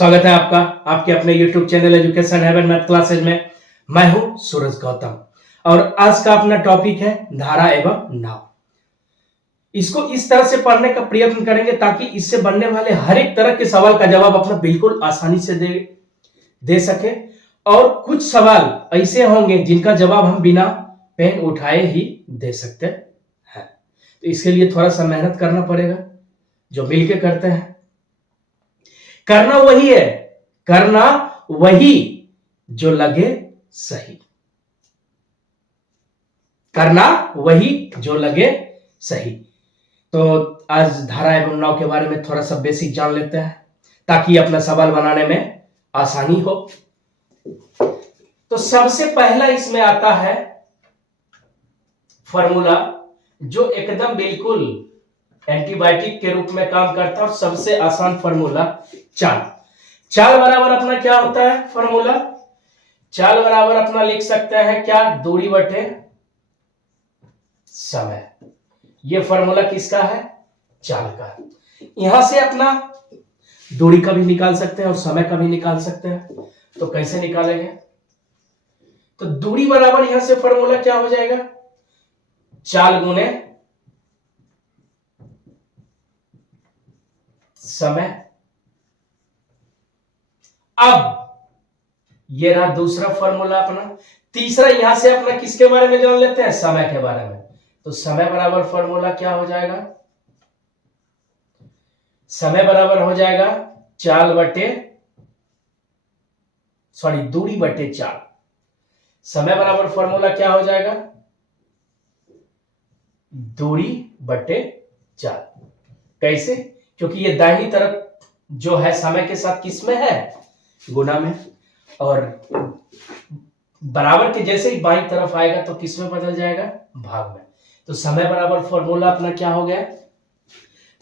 स्वागत है आपका आपके अपने YouTube channel education haven math classes में। मैं हूं सूरज गौतम और आज का अपना टॉपिक है धारा एवं नाव। इसको इस तरह से पढ़ने का प्रयत्न करेंगे ताकि इससे बनने वाले हर एक तरह के सवाल का जवाब अपना बिल्कुल आसानी से दे सके। और कुछ सवाल ऐसे होंगे जिनका जवाब हम बिना पेन उठाए ही दे सकते हैं। तो इसके लिए थोड़ा सा मेहनत करना पड़ेगा, जो मिलके करते हैं। करना वही जो लगे सही। करना वही जो लगे सही। तो आज धारा एवं नाव के बारे में थोड़ा सा बेसिक जान लेते हैं ताकि अपना सवाल बनाने में आसानी हो। तो सबसे पहला इसमें आता है फॉर्मूला, जो एकदम बिल्कुल एंटीबायोटिक के रूप में काम करता है और सबसे आसान फॉर्मूला चाल बराबर अपना क्या होता है फॉर्मूला। चाल बराबर अपना लिख सकते हैं क्या, दूरी बटे समय। ये फॉर्मूला किसका है, चाल का। यहां से अपना दूरी का भी निकाल सकते हैं और समय का भी निकाल सकते हैं। तो कैसे निकालेंगे, तो दूरी बराबर यहां से फॉर्मूला क्या हो जाएगा, चाल गुने समय। अब ये रहा दूसरा फॉर्मूला अपना। तीसरा यहां से अपना किसके बारे में जान लेते हैं, समय के बारे में। तो समय बराबर फॉर्मूला क्या हो जाएगा, समय बराबर हो जाएगा दूरी बटे चाल। समय बराबर फॉर्मूला क्या हो जाएगा, दूरी बटे चाल। कैसे, क्योंकि ये दाहिनी तरफ जो है समय के साथ किस में है, गुना में, और बराबर के जैसे ही बाईं तरफ आएगा तो किस में बदल जाएगा, भाग में। तो समय बराबर फॉर्मूला अपना क्या हो गया,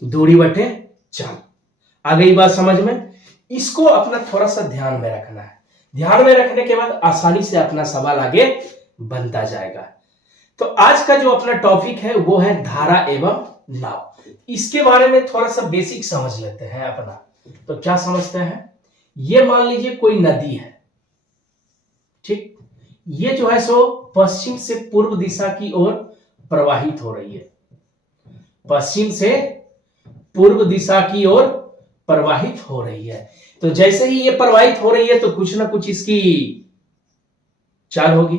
दूरी बटे चाल। आ गई बात समझ में। इसको अपना थोड़ा सा ध्यान में रखना है। ध्यान में रखने के बाद आसानी से अपना सवाल आगे बनता जाएगा। तो आज का जो अपना टॉपिक है वो है धारा एवं नाव। इसके बारे में थोड़ा सा बेसिक समझ लेते हैं अपना। तो क्या समझते हैं, ये मान लीजिए कोई नदी है, ठीक। ये जो है सो पश्चिम से पूर्व दिशा की ओर प्रवाहित हो रही है। पश्चिम से पूर्व दिशा की ओर प्रवाहित हो रही है। तो जैसे ही ये प्रवाहित हो रही है तो कुछ ना कुछ इसकी चाल होगी।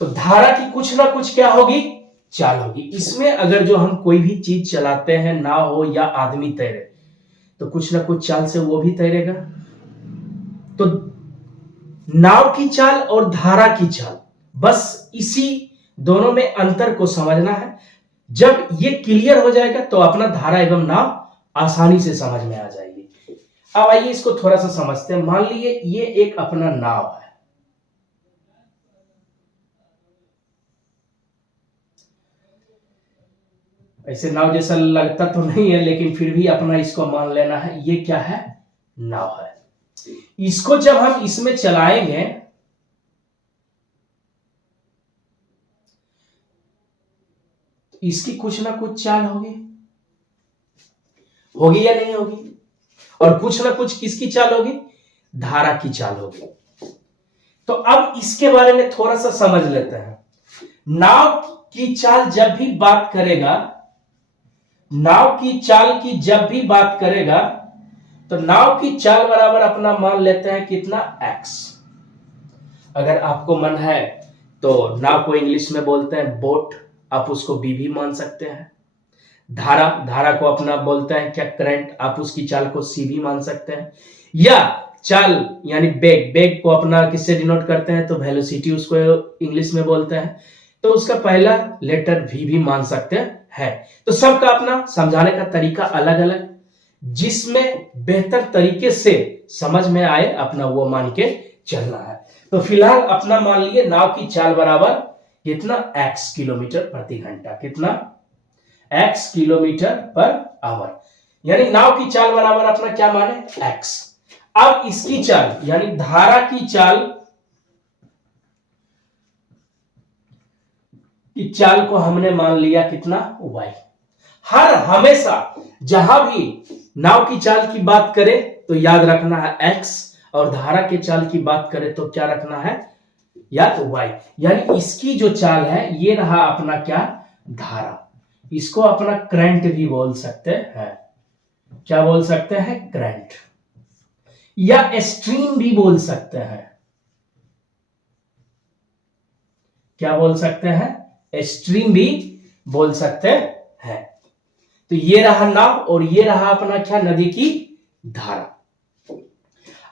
तो धारा की कुछ ना कुछ क्या होगी, चाल होगी। इसमें अगर जो हम कोई भी चीज चलाते हैं, नाव हो या आदमी तैरे, तो कुछ ना कुछ चाल से वो भी तैरेगा। तो नाव की चाल और धारा की चाल, बस इसी दोनों में अंतर को समझना है। जब ये क्लियर हो जाएगा तो अपना धारा एवं नाव आसानी से समझ में आ जाएगी। अब आइए इसको थोड़ा सा समझते हैं। मान लीजिए ये एक अपना नाव है। ऐसे नाव जैसा लगता तो नहीं है, लेकिन फिर भी अपना इसको मान लेना है, ये क्या है, नाव है। इसको जब हम इसमें चलाएंगे तो इसकी कुछ ना कुछ चाल होगी या नहीं होगी, और कुछ ना कुछ किसकी चाल होगी, धारा की चाल होगी। तो अब इसके बारे में थोड़ा सा समझ लेते हैं। नाव की चाल जब भी बात करेगा, नाव की चाल की जब भी बात करेगा, तो नाव की चाल बराबर अपना मान लेते हैं कितना, x। अगर आपको मन है तो नाव को इंग्लिश में बोलते हैं बोट, आप उसको बी भी मान सकते हैं। धारा को अपना बोलते हैं क्या, करंट, आप उसकी चाल को सी भी मान सकते हैं। या चाल यानी बेग को अपना किससे डिनोट करते हैं, तो वेलोसिटी उसको इंग्लिश में बोलते हैं, तो उसका पहला लेटर भी मान सकते हैं। तो सबका अपना समझाने का तरीका अलग अलग, जिसमें बेहतर तरीके से समझ में आए अपना वो मान के चलना है। तो फिलहाल अपना मान लिए नाव की चाल बराबर कितना, x किलोमीटर प्रति घंटा। कितना, x किलोमीटर पर आवर। यानी नाव की चाल बराबर अपना क्या माने, x। अब इसकी चाल यानी धारा की चाल को हमने मान लिया कितना, y। हमेशा जहां भी नाव की चाल की बात करें तो याद रखना है x, और धारा के चाल की बात करें तो क्या रखना है, या तो y। यानी इसकी जो चाल है ये रहा अपना क्या, धारा। इसको अपना करंट भी बोल सकते हैं। क्या बोल सकते हैं, करंट, या स्ट्रीम भी बोल सकते हैं। क्या बोल सकते हैं, स्ट्रीम भी बोल सकते हैं। तो ये रहा नाव और ये रहा अपना क्या, नदी की धारा।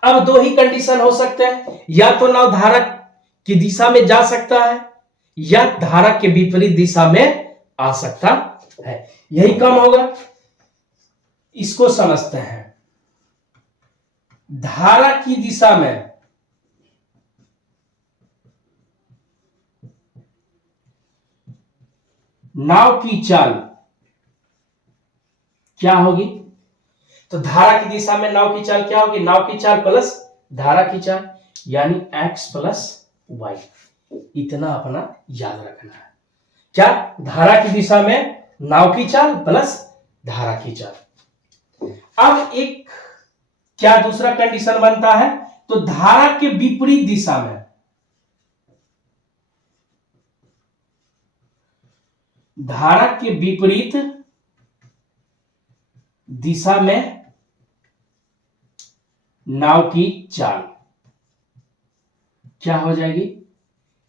अब दो ही कंडीशन हो सकते हैं, या तो नाव धारा की दिशा में जा सकता है या धारा के विपरीत दिशा में आ सकता है। यही काम होगा। इसको समझते हैं। धारा की दिशा में नाव की चाल क्या होगी, तो धारा की दिशा में नाव की चाल क्या होगी, नाव की चाल प्लस धारा की चाल, यानी x प्लस वाई। इतना अपना याद रखना है। क्या, धारा की दिशा में नाव की चाल प्लस धारा की चाल। अब एक क्या दूसरा कंडीशन बनता है, तो धारा के विपरीत दिशा में, धारा के विपरीत दिशा में नाव की चाल क्या हो जाएगी,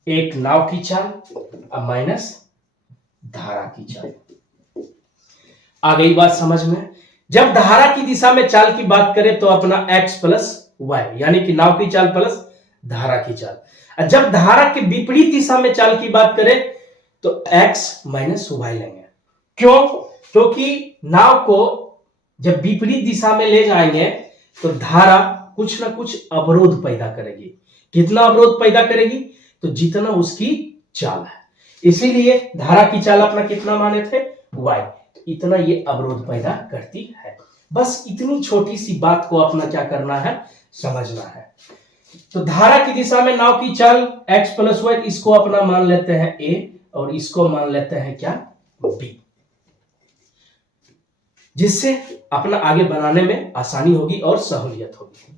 एक नाव की चाल माइनस धारा की चाल। आ गई बात समझ में। जब धारा की दिशा में चाल की बात करें तो अपना x प्लस वाई, यानी कि नाव की चाल प्लस धारा की चाल। जब धारा के विपरीत दिशा में चाल की बात करें तो x माइनस वाई लेंगे। क्यों, क्योंकि नाव को जब विपरीत दिशा में ले जाएंगे तो धारा कुछ ना कुछ अवरोध पैदा करेगी। कितना अवरोध पैदा करेगी, तो जितना उसकी चाल है। इसीलिए धारा की चाल अपना कितना माने थे, y, तो इतना ये अवरोध पैदा करती है। बस इतनी छोटी सी बात को अपना क्या करना है, समझना है। तो धारा की दिशा में नाव की चाल x प्लस वाई, इसको अपना मान लेते हैं a और इसको मान लेते हैं क्या, b, जिससे अपना आगे बनाने में आसानी होगी और सहूलियत होगी।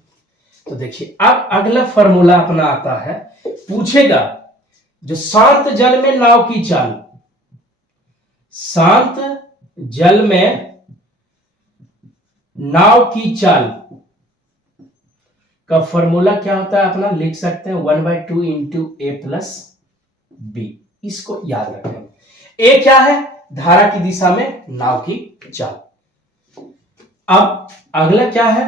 तो देखिए अब अगला फॉर्मूला अपना आता है, पूछेगा जो शांत जल में नाव की चाल, शांत जल में नाव की चाल का फॉर्मूला क्या होता है, अपना लिख सकते हैं 1/2 इंटू ए प्लस बी। इसको याद रखेंगे। ए क्या है, धारा की दिशा में नाव की चाल। अब अगला क्या है,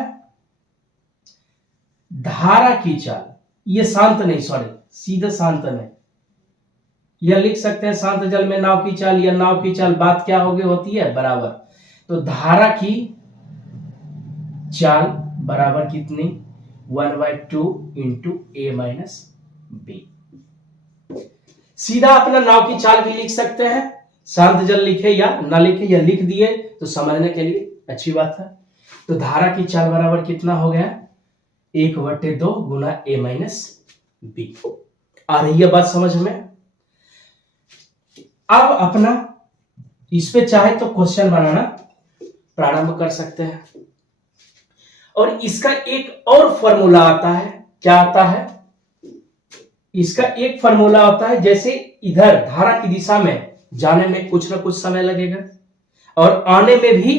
धारा की चाल। ये शांत नहीं, सॉरी सीधा शांत नहीं, यह लिख सकते हैं शांत जल में नाव की चाल या नाव की चाल, बात क्या होती है, बराबर। तो धारा की चाल बराबर कितनी, 1/2 इंटू ए माइनस बी। सीधा अपना नाव की चाल भी लिख सकते हैं, शांत जल लिखे या ना लिखे, या लिख दिए तो समझने के लिए अच्छी बात है। तो धारा की चाल बराबर कितना हो गया, 1/2 गुना ए माइनस बी। आ रही है बात समझ में। अब अपना इस पे चाहे तो क्वेश्चन बनाना प्रारंभ कर सकते हैं। और इसका एक और फॉर्मूला आता है, क्या आता है, इसका एक फॉर्मूला आता है, जैसे इधर धारा की दिशा में जाने में कुछ ना कुछ समय लगेगा और आने में भी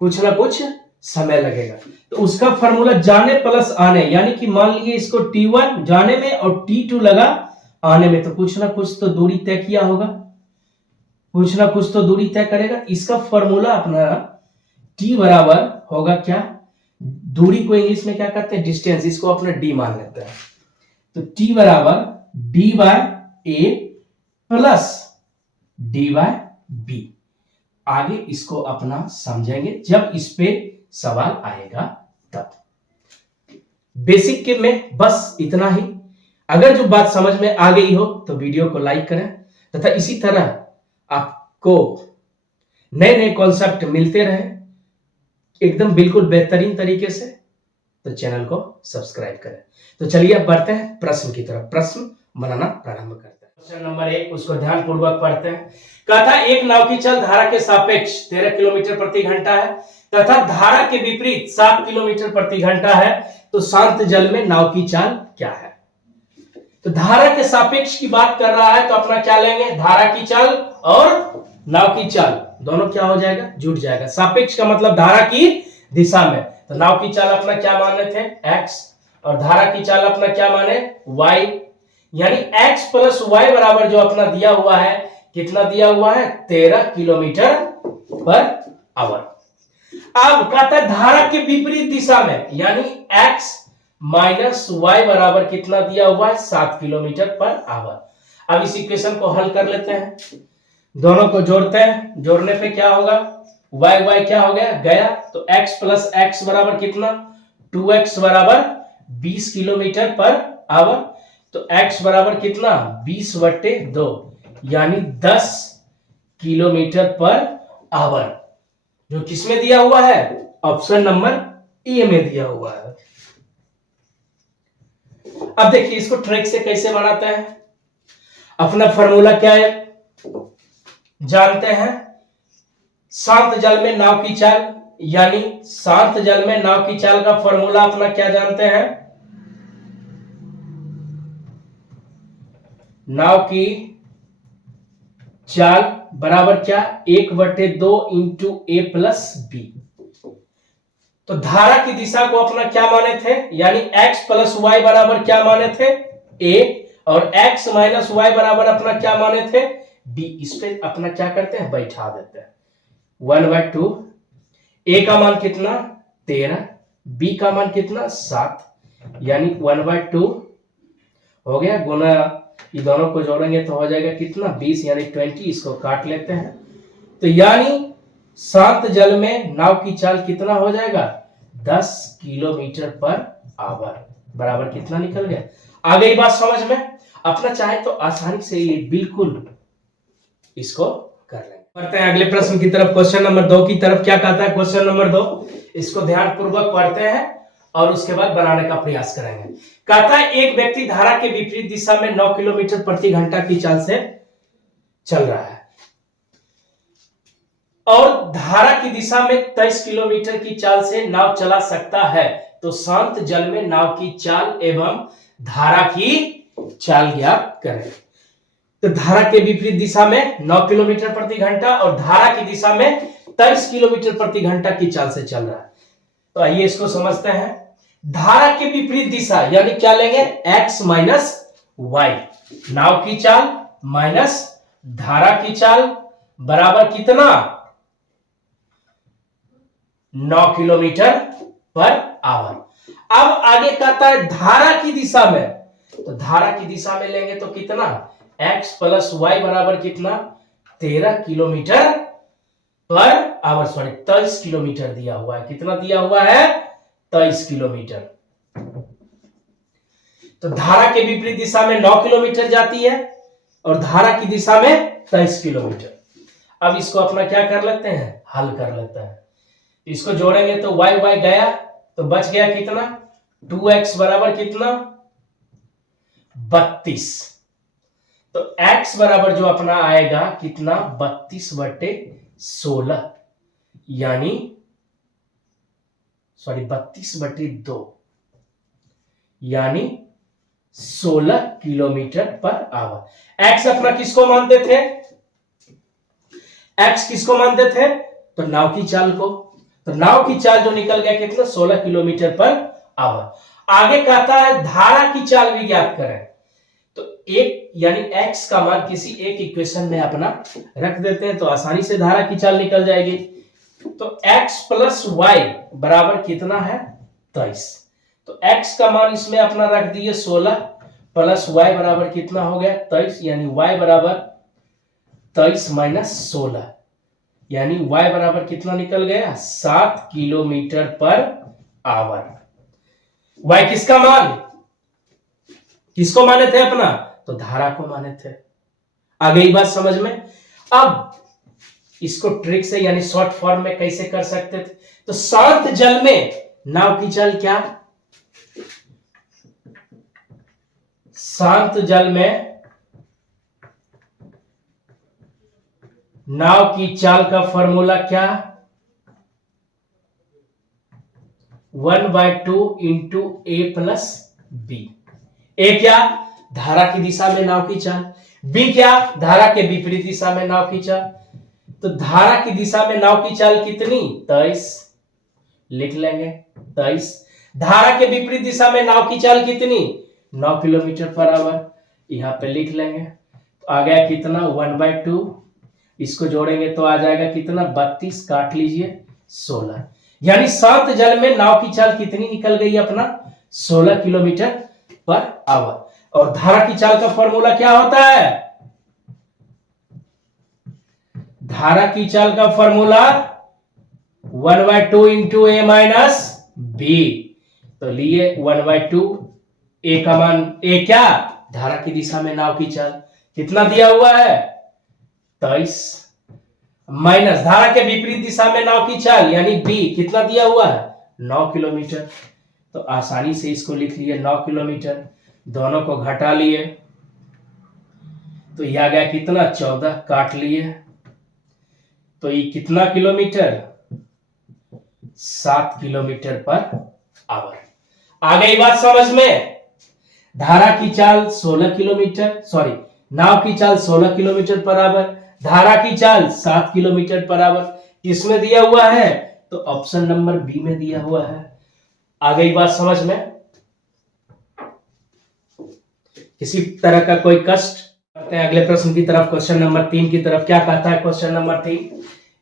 कुछ ना कुछ समय लगेगा। तो उसका फॉर्मूला जाने प्लस आने, यानी कि मान लीजिए इसको t1 जाने में और t2 लगा आने में, तो कुछ ना कुछ तो दूरी तय किया होगा, कुछ ना कुछ तो दूरी तय करेगा। इसका फॉर्मूला अपना t बराबर होगा क्या, दूरी को इंग्लिश में क्या कहते हैं, डिस्टेंस, इसको अपना d मान लेते हैं। तो t बराबर d बाय ए प्लस d बाय बी। आगे इसको अपना समझेंगे जब इस पे सवाल आएगा तब। बेसिक के में बस इतना ही। अगर जो बात समझ में आ गई हो तो वीडियो को लाइक करें, तथा इसी तरह आपको नए नए कॉन्सेप्ट मिलते रहे एकदम बिल्कुल बेहतरीन तरीके से, तो चैनल को सब्सक्राइब करें। तो चलिए अब बढ़ते हैं प्रश्न की तरफ। प्रश्न बनाना प्रारंभ करते हैं। क्वेश्चन नंबर 1, उसको ध्यानपूर्वक पढ़ते हैं। कहता है एक नाव की चाल धारा के सापेक्ष 13 किलोमीटर प्रति घंटा है। तथा धारा के विपरीत 7 किलोमीटर प्रति घंटा है, तो शांत जल में नाव की चाल क्या है? तो धारा के सापेक्ष की बात कर रहा है, तो अपना क्या लेंगे? धारा की चाल और नाव की चाल दोनों क्या हो जाएगा? जुड़ जाएगा। सापेक्ष का मतलब धारा की दिशा में, तो नाव की चाल अपना क्या माने थे? x, और धारा की चाल अपना क्या माने? y, यानी x प्लस y बराबर जो अपना दिया हुआ है, कितना दिया हुआ है? 13 किलोमीटर पर आवर। अब कहता है धारा के विपरीत दिशा में, यानी x माइनस y बराबर कितना दिया हुआ है? 7 किलोमीटर पर आवर। अब इस इक्वेशन को हल कर लेते हैं, दोनों को जोड़ते हैं, जोड़ने पे क्या होगा? y क्या हो गया? गया, तो x प्लस x बराबर कितना? 2x बराबर 20 किलोमीटर पर आवर, तो x बराबर कितना? 20/2, यानी 10 किलोमीटर पर आवर, जो किसमें दिया हुआ है? ऑप्शन नंबर ए में दिया हुआ है। अब देखिए इसको ट्रिक से कैसे बनाते हैं। अपना फॉर्मूला क्या है जानते हैं? शांत जल में नाव की चाल, यानी शांत जल में नाव की चाल का फॉर्मूला अपना क्या जानते हैं? नाव की चाल बराबर क्या? 1/2 इंटू ए प्लस बी। तो धारा की दिशा को अपना क्या माने थे? यानी x प्लस वाई बराबर क्या माने थे? a, और x माइनस वाई बराबर अपना क्या माने थे? b। इस पे अपना क्या करते हैं? बैठा देते हैं। 1/2, a का मान कितना? 13, b का मान कितना? 7, यानी 1/2 हो गया, गुना ये दोनों को जोड़ेंगे तो हो जाएगा कितना? 20, यानी 20। इसको काट लेते हैं, तो यानी शांत जल में नाव की चाल कितना हो जाएगा? 10 किलोमीटर पर आवर बराबर कितना निकल गया? आ गई बात समझ में? अपना चाहे तो आसानी से ये बिल्कुल इसको कर लेंगे। पढ़ते हैं अगले प्रश्न की तरफ, क्वेश्चन नंबर 2 की तरफ। क्या कहता है क्वेश्चन नंबर 2? इसको ध्यानपूर्वक पढ़ते हैं और उसके बाद बनाने का प्रयास करेंगे। कहता है एक व्यक्ति धारा के विपरीत दिशा में 9 किलोमीटर प्रति घंटा की चाल से चल रहा है और धारा की दिशा में 23 किलोमीटर की चाल से नाव चला सकता है, तो शांत जल में नाव की चाल एवं धारा की चाल ज्ञात करें। तो धारा के विपरीत दिशा में 9 किलोमीटर प्रति घंटा और धारा की दिशा में 23 किलोमीटर प्रति घंटा की चाल से चल रहा है। तो आइए इसको समझते हैं। धारा के विपरीत दिशा यानी क्या लेंगे? x माइनस वाई, नाव की चाल माइनस धारा की चाल बराबर कितना? 9 किलोमीटर पर आवर। अब आगे कहता है धारा की दिशा में, तो धारा की दिशा में लेंगे तो कितना? x प्लस वाई बराबर कितना? 13 kilometre per hour, sorry 23 kilometre दिया हुआ है। कितना दिया हुआ है? 23 किलोमीटर। तो धारा के विपरीत दिशा में 9 किलोमीटर जाती है और धारा की दिशा में 23 किलोमीटर। अब इसको अपना क्या कर लेते हैं? हल कर लेते हैं। इसको जोड़ेंगे तो y गया, तो बच गया कितना? 2x बराबर कितना? 32। तो x बराबर जो अपना आएगा कितना? 32/16, यानी 32/2, यानी 16 किलोमीटर पर आवर। x अपना किसको मानते थे? x किसको मानते थे? तो नाव की चाल को। तो नाव की चाल जो निकल गया कितना? 16 किलोमीटर पर आवर। आगे कहता है धारा की चाल भी ज्ञात करें। तो एक यानी x का मान किसी एक इक्वेशन में अपना रख देते हैं तो आसानी से धारा की चाल निकल जाएगी। तो x प्लस वाई बराबर कितना है? 23। तो x का मान इसमें अपना रख दिए 16 प्लस y बराबर कितना हो गया? 23, यानी y बराबर 23 माइनस 16, यानी y बराबर कितना निकल गया? 7 किलोमीटर पर आवर। y किसका मान? किसको माने थे अपना? तो धारा को माने थे। आ गई बात समझ में? अब इसको ट्रिक से यानी शॉर्ट फॉर्म में कैसे कर सकते थे? तो शांत जल में नाव की चाल क्या? शांत जल में नाव की चाल का फॉर्मूला क्या? 1/2 इंटू ए प्लस बी। ए क्या, धारा की दिशा में नाव की चाल, बी क्या, धारा के विपरीत दिशा में नाव की चाल। तो धारा की दिशा में नाव की चाल कितनी, 23, लिख लेंगे 23। धारा के विपरीत दिशा में नाव की चाल कितनी, 9 किलोमीटर पर आवर, यहां पे लिख लेंगे। तो आ गया कितना, 1/2, इसको जोड़ेंगे तो आ जाएगा कितना, 32, काट लीजिए 16। यानी शांत जल में नाव की चाल कितनी निकल गई अपना, 16 किलोमीटर पर आवर। और धारा की चाल का फॉर्मूला क्या होता है, धारा की चाल का फॉर्मूला 1/2 इंटू ए माइनस बी। तो लिए 1/2, ए का मान, ए क्या, धारा की दिशा में नाव की चाल कितना दिया हुआ है 23, माइनस धारा के विपरीत दिशा में नाव की चाल यानी बी कितना दिया हुआ है 9 किलोमीटर। तो आसानी से इसको लिख लिए 9 किलोमीटर, दोनों को घटा लिए तो यह आ गया कितना, 14, काट लिए तो ये कितना किलोमीटर, 7 किलोमीटर पर आवर। आ गई बात समझ में। धारा की चाल 16 किलोमीटर, सॉरी नाव की चाल 16 किलोमीटर पर आवर, धारा की चाल 7 किलोमीटर पर आवर किसमें दिया हुआ है, तो ऑप्शन नंबर बी में दिया हुआ है। आ गई बात समझ में। किसी तरह का कोई कष्ट करते हैं, अगले प्रश्न की तरफ, क्वेश्चन नंबर 3 की तरफ। क्या कहता है क्वेश्चन नंबर 3,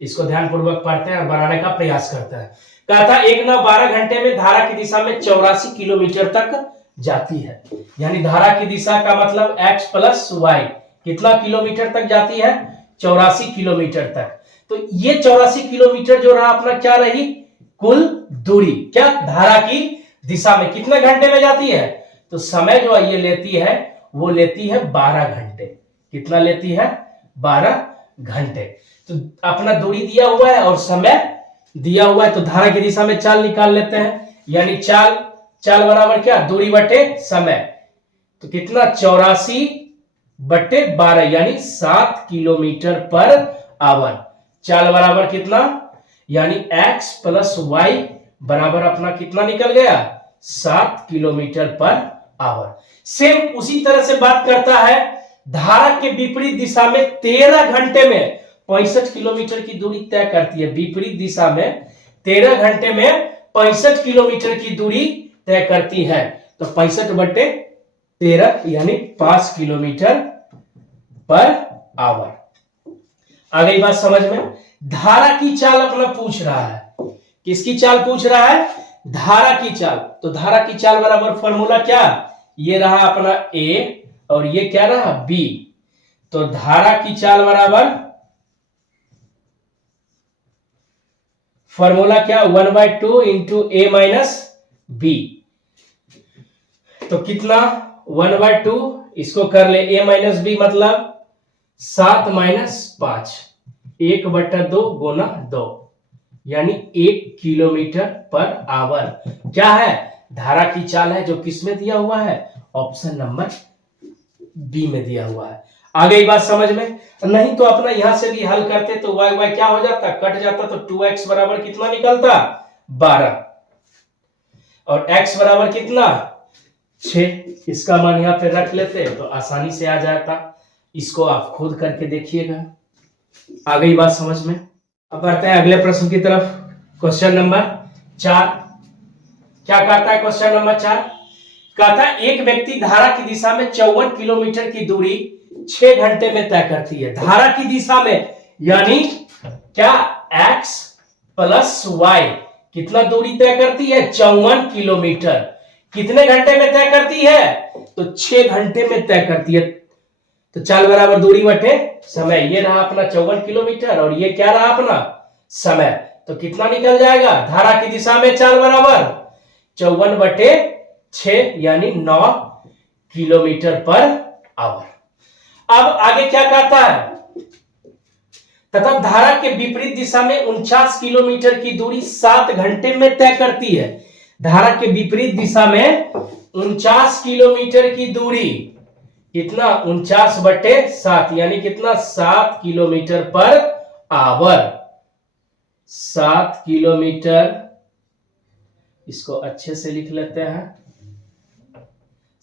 इसको ध्यानपूर्वक पढ़ते हैं और बनाने का प्रयास करते हैं। कहता है एक नाव 12 घंटे में धारा की दिशा में 84 किलोमीटर तक जाती है। यानी धारा की दिशा का मतलब x प्लस वाई, कितना किलोमीटर तक जाती है, 84 किलोमीटर तक। तो ये 84 किलोमीटर जो रहा अपना क्या रही, कुल दूरी, क्या, धारा की दिशा में कितने घंटे में जाती है, तो समय जो ये लेती है वो लेती है 12 घंटे। कितना लेती है, 12 घंटे। तो अपना दूरी दिया हुआ है और समय दिया हुआ है, तो धारा की दिशा में चाल निकाल लेते हैं। यानी चाल बराबर क्या, दूरी बटे समय। तो कितना, 84/12 यानी 7 किलोमीटर पर आवर। चाल बराबर कितना, यानी x प्लस वाई बराबर अपना कितना निकल गया, 7 किलोमीटर पर आवर। सेम उसी तरह से बात करता है, धारा के विपरीत दिशा में 13 घंटे में 65 किलोमीटर की दूरी तय करती है। विपरीत दिशा में 13 घंटे में 65 किलोमीटर की दूरी तय करती है। तो 65/13 यानी 5 किलोमीटर पर आवर। आ गई बात समझ में। धारा की चाल अपना पूछ रहा है, किसकी चाल पूछ रहा है, धारा की चाल। तो धारा की चाल बराबर फॉर्मूला क्या, ये रहा अपना ए और ये क्या रहा बी। तो धारा की चाल बराबर फॉर्मूला क्या, 1/2 इंटू ए माइनस बी। तो कितना, 1/2, इसको कर ले a माइनस बी मतलब 7 माइनस 5, 1/2 गुना 2 यानी 1 किलोमीटर पर आवर। क्या है, धारा की चाल है जो किस में दिया हुआ है, ऑप्शन नंबर बी में दिया हुआ है। आ गई बात समझ में। नहीं तो अपना यहां से भी हल करते तो y क्या हो जाता, कट जाता, तो 2x बराबर कितना निकलता, 12 और x बराबर कितना, 6। इसका मान यहां पे रख लेते तो आसानी से आ जाता। इसको आप खुद करके देखिएगा। आ गई बात समझ में। अब बढ़ते हैं अगले प्रश्न की तरफ, क्वेश्चन नंबर 4। क्या कहता है क्वेश्चन नंबर 4, कहता है एक व्यक्ति धारा की दिशा में 54 किलोमीटर की दूरी 6 घंटे में तय करती है। धारा की दिशा में यानी क्या, x प्लस वाई कितना दूरी तय करती है, 54 किलोमीटर। कितने घंटे में तय करती है, तो 6 घंटे में तय करती है। तो चाल बराबर दूरी बटे समय, ये रहा अपना 54 किलोमीटर और ये क्या रहा अपना समय। तो कितना निकल जाएगा, धारा की दिशा में चाल बराबर 54/6 यानी 9 किलोमीटर पर आवर। अब आगे क्या कहता है, तथा धारा के विपरीत दिशा में 49 किलोमीटर की दूरी 7 घंटे में तय करती है। धारा के विपरीत दिशा में 49 किलोमीटर की दूरी, कितना, 49/7 यानी कितना, 7 किलोमीटर पर आवर। 7 किलोमीटर इसको अच्छे से लिख लेते हैं,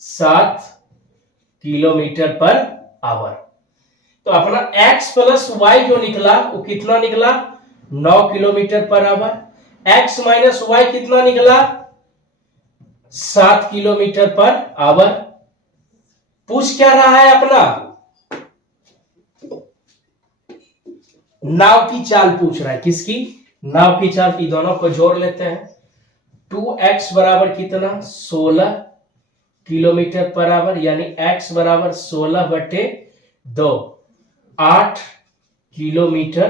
7 किलोमीटर पर आवर। तो अपना x प्लस वाई जो निकला वो कितना निकला, 9 kilometre per hour. x minus Y कितना निकला, 7 किलोमीटर पर आवर। पूछ क्या रहा है अपना, नाव की चाल पूछ रहा है। किसकी, नाव की चाल की। दोनों को जोड़ लेते हैं, 2x बराबर कितना, 16 किलोमीटर पर आवर, यानी x बराबर 16/2, 8 किलोमीटर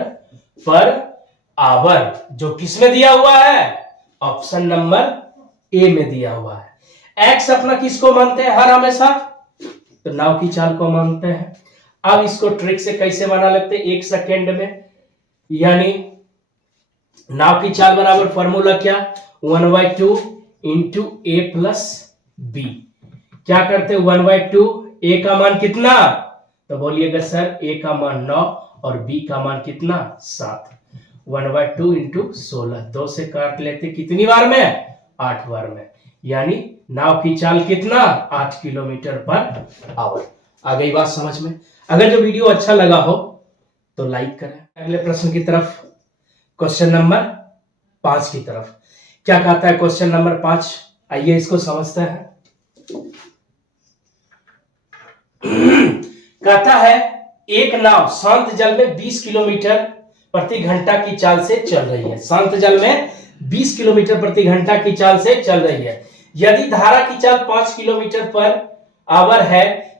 पर आवर, जो किसमें दिया हुआ है, ऑप्शन नंबर ए में दिया हुआ है। x अपना किसको मानते हैं हर हमेशा, तो नाव की चाल को मानते हैं। अब इसको ट्रिक से कैसे बना लेते हैं, 1 सेकेंड में। यानी नाव की चाल बराबर फॉर्मूला क्या, 1/2 इंटू ए प्लस बी। क्या करते, 1/2, ए का मान कितना, तो बोलिएगा सर ए का मान 9 और बी का मान कितना, 7। 1/2 इंटू 16, 2 से काट लेते, कितनी बार में, 8 बार में। यानी नाव की चाल कितना, 8 किलोमीटर पर आवर। आ गई बात समझ में। अगर जो वीडियो अच्छा लगा हो तो लाइक करें। अगले प्रश्न की तरफ, क्वेश्चन नंबर 5 की तरफ। क्या कहता है क्वेश्चन नंबर 5, आइए इसको समझते हैं। कहता है एक नाव शांत जल में 20 किलोमीटर प्रति घंटा की चाल से चल रही है। शांत जल में 20 किलोमीटर प्रति घंटा की चाल से चल रही है। यदि धारा की चाल 5 किलोमीटर पर आवर है,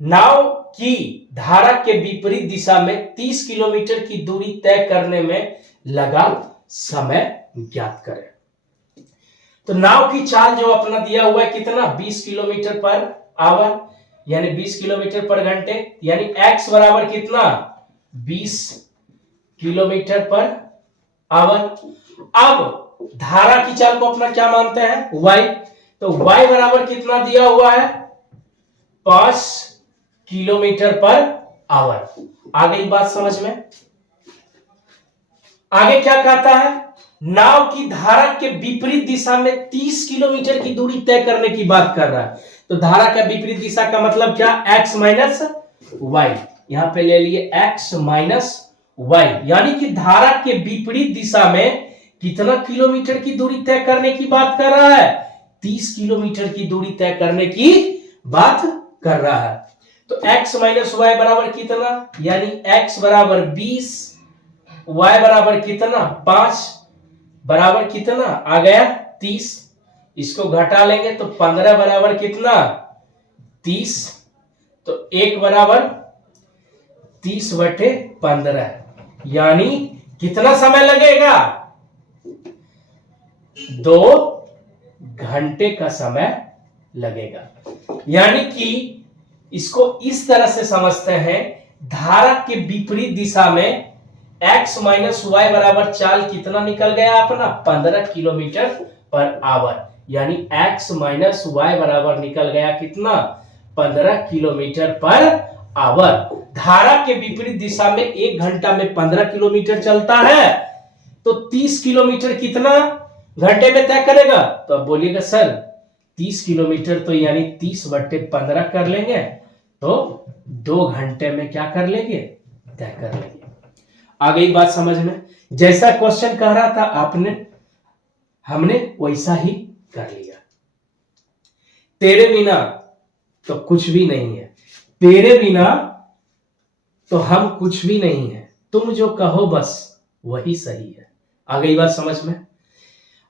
नाव की धारा के विपरीत दिशा में 30 किलोमीटर की दूरी तय करने में लगा समय ज्ञात करें। तो नाव की चाल जो अपना दिया हुआ है कितना, 20 किलोमीटर पर आवर, यानी 20 किलोमीटर पर घंटे, यानी x बराबर कितना, 20 किलोमीटर पर आवर। अब धारा की चाल को अपना क्या मानते हैं, y। तो y बराबर कितना दिया हुआ है, 5 किलोमीटर पर आवर। आ गई बात समझ में। आगे क्या कहता है, नाव की धारा के विपरीत दिशा में 30 किलोमीटर की दूरी तय करने की बात कर रहा है। तो धारा का विपरीत दिशा का मतलब क्या, x माइनस वाई। यहां पे ले लिए x माइनस वाई, यानी कि धारा के विपरीत दिशा में कितना किलोमीटर की दूरी तय करने की बात कर रहा है, 30 किलोमीटर की दूरी तय करने की बात कर रहा है। तो x माइनस वाई बराबर कितना, यानी x बराबर 20, y बराबर कितना, 5 बराबर कितना आ गया, 30। इसको घटा लेंगे तो 15 बराबर कितना, 30। तो 1 बराबर 30/15, यानी कितना समय लगेगा, 2 घंटे का समय लगेगा। यानी कि इसको इस तरह से समझते हैं, धारा के विपरीत दिशा में x माइनस वाई बराबर चाल कितना निकल गया अपना, 15 किलोमीटर पर आवर। यानी x माइनस वाई बराबर निकल गया कितना, 15 किलोमीटर पर आवर। धारा के विपरीत दिशा में 1 घंटा में 15 किलोमीटर चलता है, तो 30 किलोमीटर कितना घंटे में तय करेगा। तो अब बोलिएगा सर 30 किलोमीटर तो यानी 30/15 कर लेंगे, तो 2 घंटे में क्या कर लेंगे, तय कर लेंगे। आ गई बात समझ में। जैसा क्वेश्चन कह रहा था हमने वैसा ही कर लिया। तेरे बिना तो कुछ भी नहीं है, तेरे बिना तो हम कुछ भी नहीं है, तुम जो कहो बस वही सही है। आ गई बात समझ में।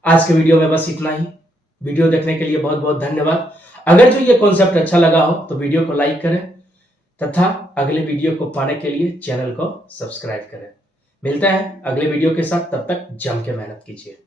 आज के वीडियो में बस इतना ही। वीडियो देखने के लिए बहुत बहुत धन्यवाद। अगर जो ये कॉन्सेप्ट अच्छा लगा हो तो वीडियो को लाइक करें तथा अगले वीडियो को पाने के लिए चैनल को सब्सक्राइब करें। मिलते हैं अगले वीडियो के साथ, तब तक जम के मेहनत कीजिए।